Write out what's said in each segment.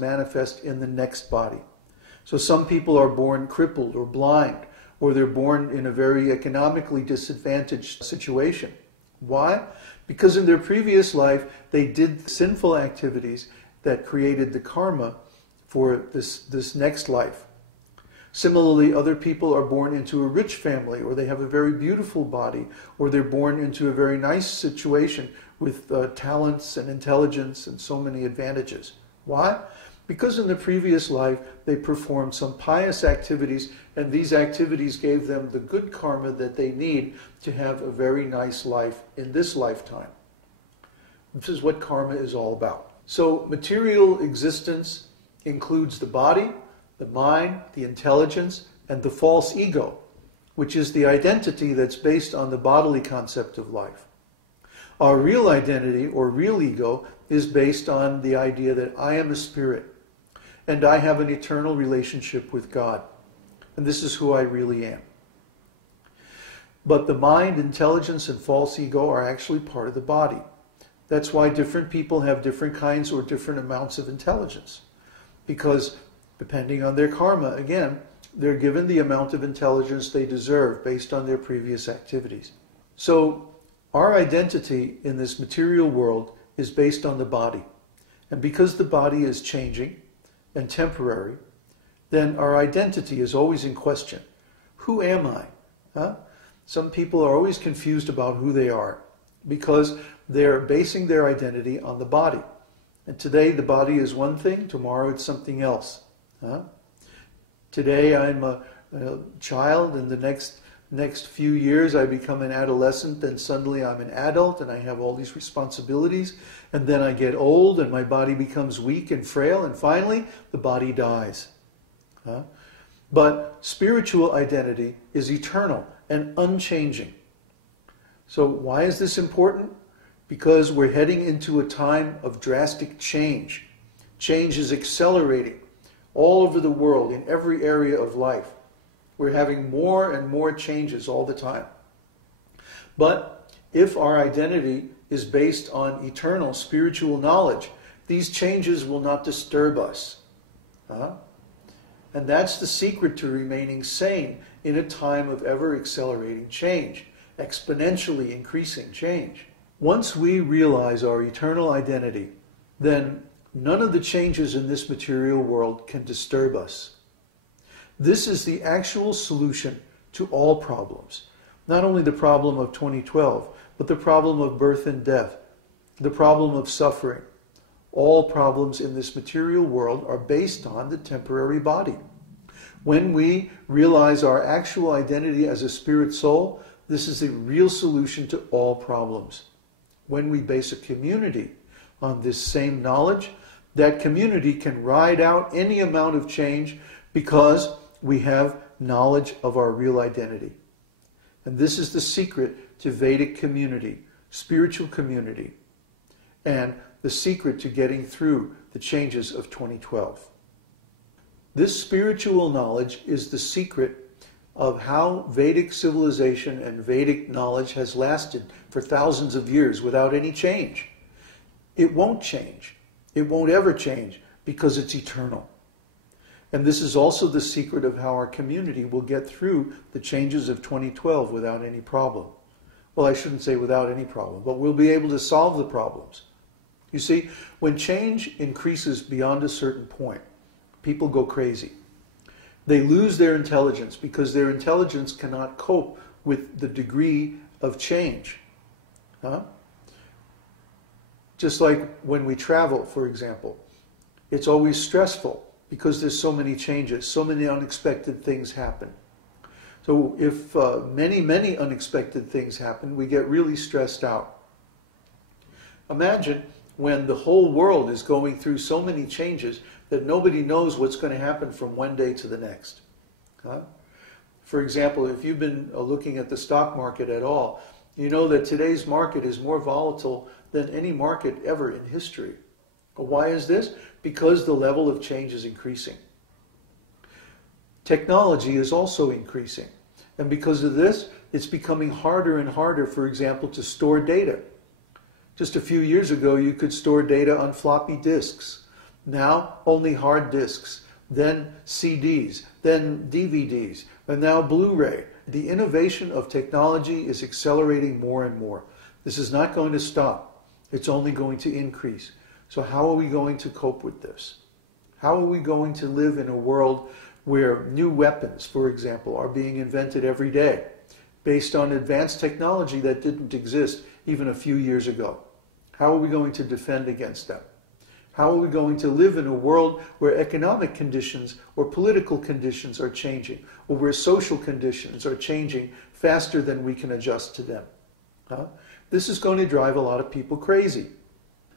manifest in the next body. So some people are born crippled or blind, or they're born in a very economically disadvantaged situation. Why? Because in their previous life, they did sinful activities that created the karma for this next life. Similarly, other people are born into a rich family, or they have a very beautiful body, or they're born into a very nice situation with talents and intelligence and so many advantages. Why? Because in the previous life, they performed some pious activities, and these activities gave them the good karma that they need to have a very nice life in this lifetime. This is what karma is all about. So material existence includes the body, the mind, the intelligence, and the false ego, which is the identity that's based on the bodily concept of life. Our real identity, or real ego, is based on the idea that I am a spirit, and I have an eternal relationship with God, and this is who I really am. But the mind, intelligence, and false ego are actually part of the body. That's why different people have different kinds or different amounts of intelligence, because depending on their karma, again, they're given the amount of intelligence they deserve based on their previous activities. So our identity in this material world is based on the body. And because the body is changing and temporary, then our identity is always in question. Who am I? Huh? Some people are always confused about who they are because they're basing their identity on the body. And today the body is one thing, tomorrow it's something else. Huh? Today I'm a child, and the next few years I become an adolescent, and suddenly I'm an adult and I have all these responsibilities, and then I get old and my body becomes weak and frail, and finally the body dies. Huh? But spiritual identity is eternal and unchanging. So why is this important? Because we're heading into a time of drastic change. Change is accelerating all over the world, in every area of life. We're having more and more changes all the time. But if our identity is based on eternal spiritual knowledge, these changes will not disturb us. Huh? And that's the secret to remaining sane in a time of ever-accelerating change, exponentially increasing change. Once we realize our eternal identity, then none of the changes in this material world can disturb us. This is the actual solution to all problems. Not only the problem of 2012, but the problem of birth and death, the problem of suffering. All problems in this material world are based on the temporary body. When we realize our actual identity as a spirit soul, this is the real solution to all problems. When we base a community on this same knowledge, that community can ride out any amount of change because we have knowledge of our real identity. And this is the secret to Vedic community, spiritual community, and the secret to getting through the changes of 2012. This spiritual knowledge is the secret of how Vedic civilization and Vedic knowledge has lasted for thousands of years without any change. It won't change. It won't ever change because it's eternal. And this is also the secret of how our community will get through the changes of 2012 without any problem. Well, I shouldn't say without any problem, but we'll be able to solve the problems. You see, when change increases beyond a certain point, people go crazy. They lose their intelligence because their intelligence cannot cope with the degree of change. Huh? Just like when we travel, for example, it's always stressful because there's so many changes, so many unexpected things happen. So if many unexpected things happen, we get really stressed out. Imagine when the whole world is going through so many changes that nobody knows what's going to happen from one day to the next. Huh? For example, if you've been looking at the stock market at all, you know that today's market is more volatile than any market ever in history. Why is this? Because the level of change is increasing. Technology is also increasing. And because of this, it's becoming harder and harder, for example, to store data. Just a few years ago, you could store data on floppy disks. Now only hard disks, then CDs, then DVDs, and now Blu-ray. The innovation of technology is accelerating more and more. This is not going to stop. It's only going to increase. So how are we going to cope with this? How are we going to live in a world where new weapons, for example, are being invented every day based on advanced technology that didn't exist even a few years ago? How are we going to defend against them? How are we going to live in a world where economic conditions or political conditions are changing, or where social conditions are changing faster than we can adjust to them? This is going to drive a lot of people crazy.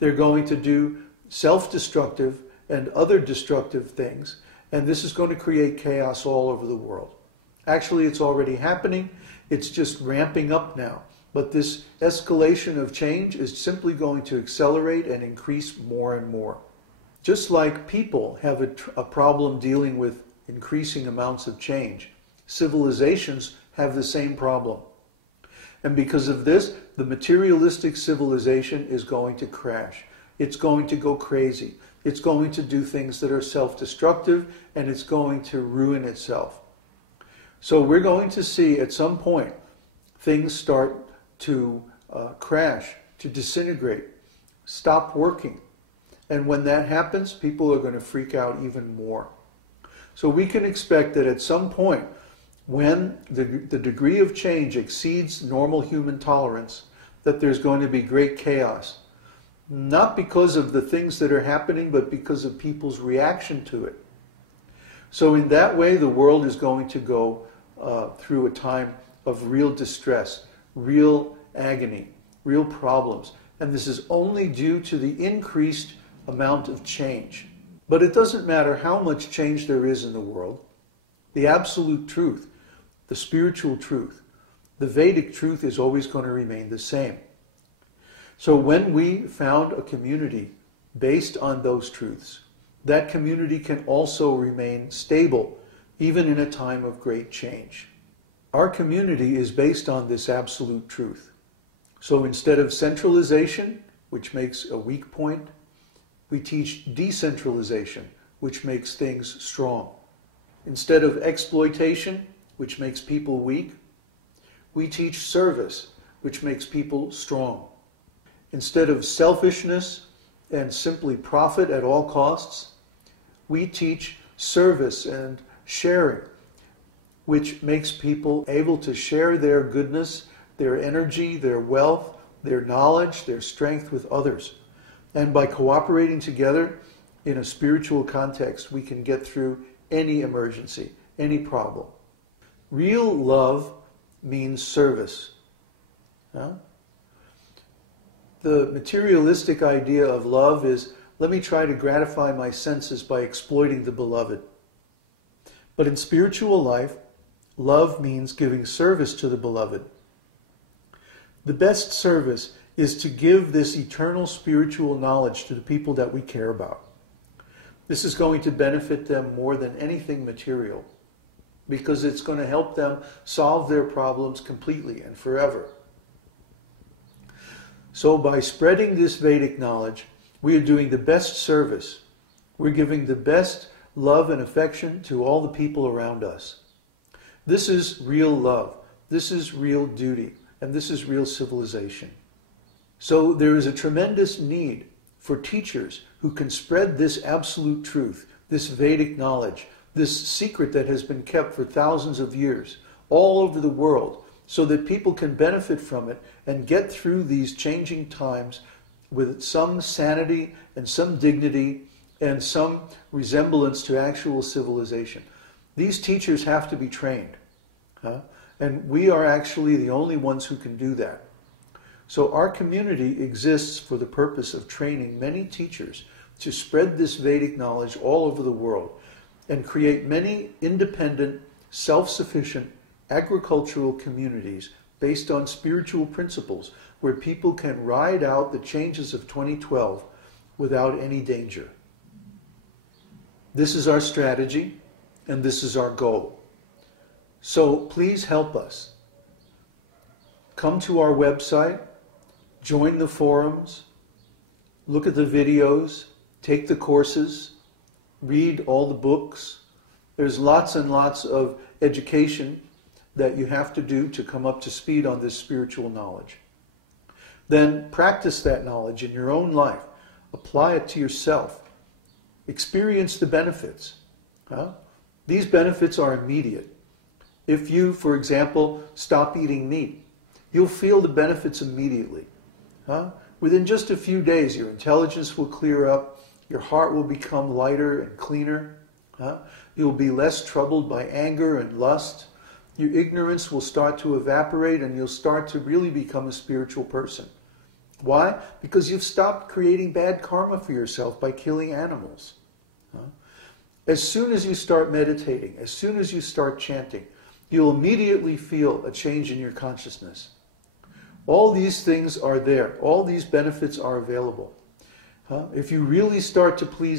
They're going to do self-destructive and other destructive things, and this is going to create chaos all over the world. Actually, it's already happening. It's just ramping up now. But this escalation of change is simply going to accelerate and increase more and more. Just like people have a problem dealing with increasing amounts of change, civilizations have the same problem. And because of this, the materialistic civilization is going to crash. It's going to go crazy. It's going to do things that are self-destructive, and it's going to ruin itself. So we're going to see at some point things start to crash, to disintegrate, stop working. And when that happens, people are going to freak out even more. So we can expect that at some point, when the degree of change exceeds normal human tolerance, that there's going to be great chaos. Not because of the things that are happening, but because of people's reaction to it. So in that way, the world is going to go through a time of real distress, real agony, real problems. And this is only due to the increased amount of change. But it doesn't matter how much change there is in the world. The absolute truth, the spiritual truth, the Vedic truth is always going to remain the same. So when we found a community based on those truths, that community can also remain stable, even in a time of great change. Our community is based on this absolute truth. So instead of centralization, which makes a weak point, we teach decentralization, which makes things strong. Instead of exploitation, which makes people weak, we teach service, which makes people strong. Instead of selfishness and simply profit at all costs, we teach service and sharing, which makes people able to share their goodness, their energy, their wealth, their knowledge, their strength with others. And by cooperating together in a spiritual context, we can get through any emergency, any problem. Real love means service. The materialistic idea of love is, let me try to gratify my senses by exploiting the beloved. But in spiritual life, love means giving service to the beloved. The best service is to give this eternal spiritual knowledge to the people that we care about. This is going to benefit them more than anything material, because it's going to help them solve their problems completely and forever. So by spreading this Vedic knowledge, we are doing the best service. We're giving the best love and affection to all the people around us. This is real love. This is real duty. And this is real civilization. So there is a tremendous need for teachers who can spread this absolute truth, this Vedic knowledge, this secret that has been kept for thousands of years all over the world, so that people can benefit from it and get through these changing times with some sanity and some dignity and some resemblance to actual civilization. These teachers have to be trained. And we are actually the only ones who can do that. So our community exists for the purpose of training many teachers to spread this Vedic knowledge all over the world and create many independent, self-sufficient, agricultural communities based on spiritual principles where people can ride out the changes of 2012 without any danger. This is our strategy and this is our goal. So please help us. Come to our website, join the forums, look at the videos, take the courses, read all the books. There's lots and lots of education that you have to do to come up to speed on this spiritual knowledge. Then practice that knowledge in your own life. Apply it to yourself. Experience the benefits. These benefits are immediate. If you, for example, stop eating meat, you'll feel the benefits immediately. Within just a few days, your intelligence will clear up, your heart will become lighter and cleaner, you'll be less troubled by anger and lust, your ignorance will start to evaporate, and you'll start to really become a spiritual person. Why? Because you've stopped creating bad karma for yourself by killing animals. As soon as you start meditating, as soon as you start chanting, you'll immediately feel a change in your consciousness. All these things are there. All these benefits are available. If you really start to please